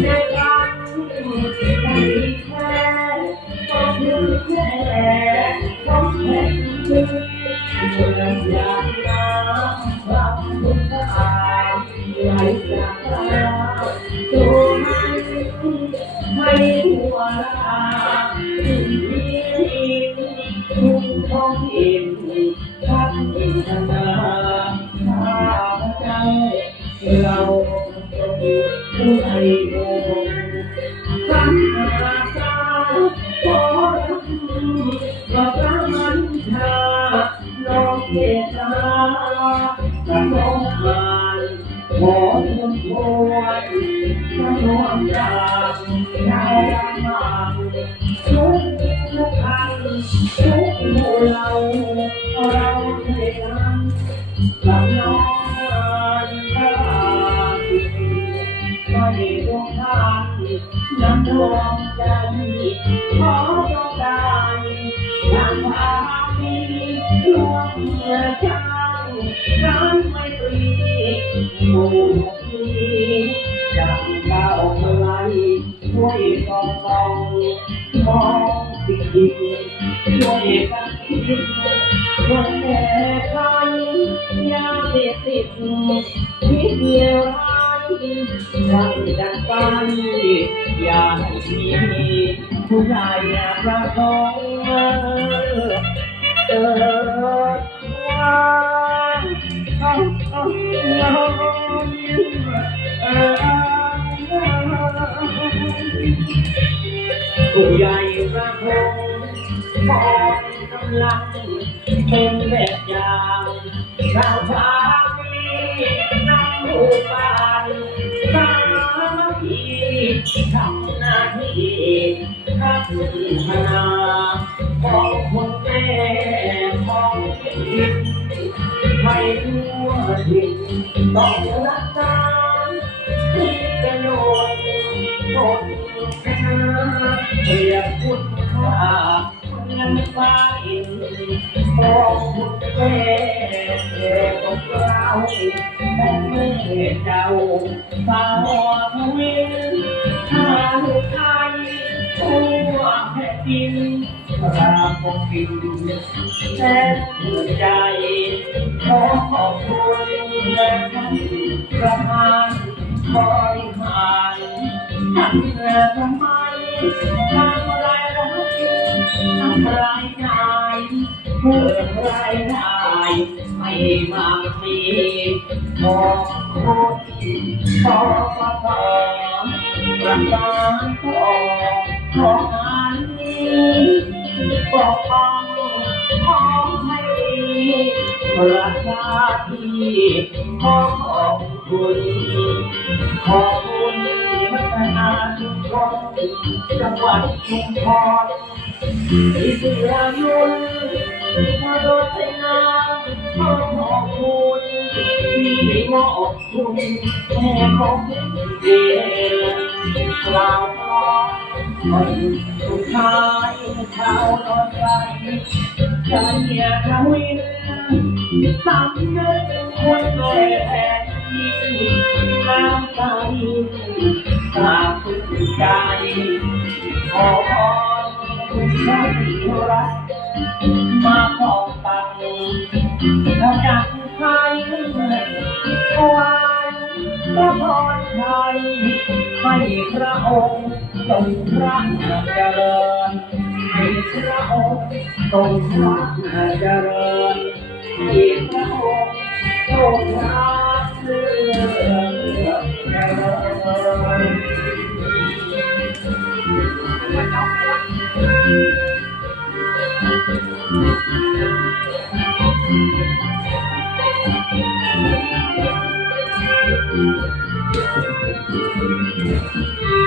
เมื่ออย่า เจ้าเราเทยโยมสัมมาสาขอว่าพระมันชาโลกเมตตาพระสงฆ์านขอทุนโทษพ นำดวงใจขอดวงใจทางพามีดวงใจรักไม่ตรีหมู่ที่จับดาวไกลช่วยส่องส่องมองสิ่งดีช่วยกันคิดวันแม่ใครยาเสพติดคิดเดียว ร้ายดังดังไปอย่าให้มีผู้ใดประคองเออว่าเอาเอผู้ใหญ่ประคองมองกำลังเป็นแบบอย่างชาวชาว ทำหน้าที่พัฒนาของคนแม่ของดินให้ทั่วดินต้องรักษาที่ประโยชน์ตนแค่เรียกคุณค่าเงินฟ้าอินของคุณแม่ของเราของแม่เจ้าสาว ทั่วแผ่นดินราบกินแทนหัวใจขอขอบคุณและท่านประธานบริหารท่านเอ่อทำไมทำรายรับทำรายจ่ายเพิ่มรายได้ไม่มากมีขอบคุณขอขอขอประกาศขอ ของานนี้ปกป้องของไทยประชาธิขอขอบคุณขอบคุณพัฒนาชุมชนจังหวัดชุมพรที่เสือยุนมาโดยงานขอขอบคุณที่มอบคุณแม่ของเดีย วเราไม่สุดท้ายชาวนอนใจใจเหี่ยทวินสำนึกคนแม่แผ่นดินน้ำใจตาสุดใจขอพรคุณพระศิรักมาขอตังเราจักใครถวาย พระพรชัยให้พระองค์ทรงพระเจริญให้พระองค์ทรงพระเจริญให้พระองค์ทรงพระ Thank you.